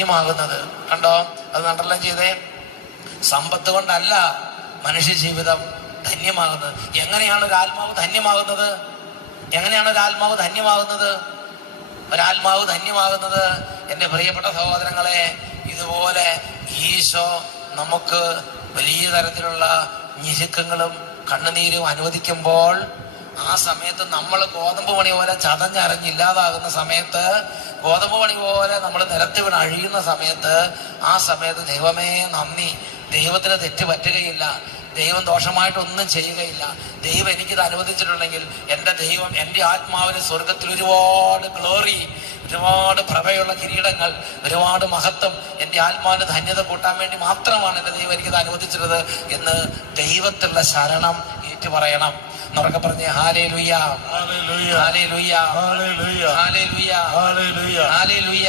ധന്യമാകുന്നത്. കണ്ടോ, അത് അണ്ടർലൈൻ ചെയ്തേ. സമ്പത്ത് കൊണ്ടല്ല മനുഷ്യ ജീവിതം ധന്യമാകുന്നത്. എങ്ങനെയാണ് ഒരു ആത്മാവ് ധന്യമാകുന്നത്? എങ്ങനെയാണ് ഒരു ആത്മാവ് ധന്യമാകുന്നത്? ഒരാത്മാവ് ധന്യമാകുന്നത് എൻ്റെ പ്രിയപ്പെട്ട സഹോദരങ്ങളെ, ഇതുപോലെ ഈശോ നമുക്ക് വലിയ തരത്തിലുള്ള ഞെരുക്കങ്ങളും കണ്ണുനീരും അനുവദിക്കുമ്പോൾ, ആ സമയത്ത് നമ്മൾ ഗോതമ്പ് മണി പോലെ ചതഞ്ഞരഞ്ഞില്ലാതാകുന്ന സമയത്ത്, ഗോതമ്പ് മണി പോലെ നമ്മൾ നിലത്ത് വീണ് അഴിയുന്ന സമയത്ത്, ആ സമയത്ത് ദൈവമേ നന്ദി, ദൈവത്തിന് തെറ്റ് പറ്റുകയില്ല, ദൈവം ദോഷമായിട്ടൊന്നും ചെയ്യുകയില്ല. ദൈവം എനിക്കിത് അനുവദിച്ചിട്ടുണ്ടെങ്കിൽ എൻ്റെ ദൈവം എൻ്റെ ആത്മാവിന് സ്വർഗത്തിൽ ഒരുപാട് ഗ്ലോറി, ഒരുപാട് പ്രഭയുള്ള കിരീടങ്ങൾ, ഒരുപാട് മഹത്വം എൻ്റെ ആത്മാവിന് ധന്യത കൂട്ടാൻ വേണ്ടി മാത്രമാണ് എൻ്റെ ദൈവം എനിക്കിത് അനുവദിച്ചിരുന്നത് എന്ന് ദൈവത്തിലുള്ള ശരണം ഏറ്റു പറയണം. എന്നൊക്കെ പറഞ്ഞ് hallelujah, hallelujah, hallelujah, hallelujah, hallelujah, hallelujah.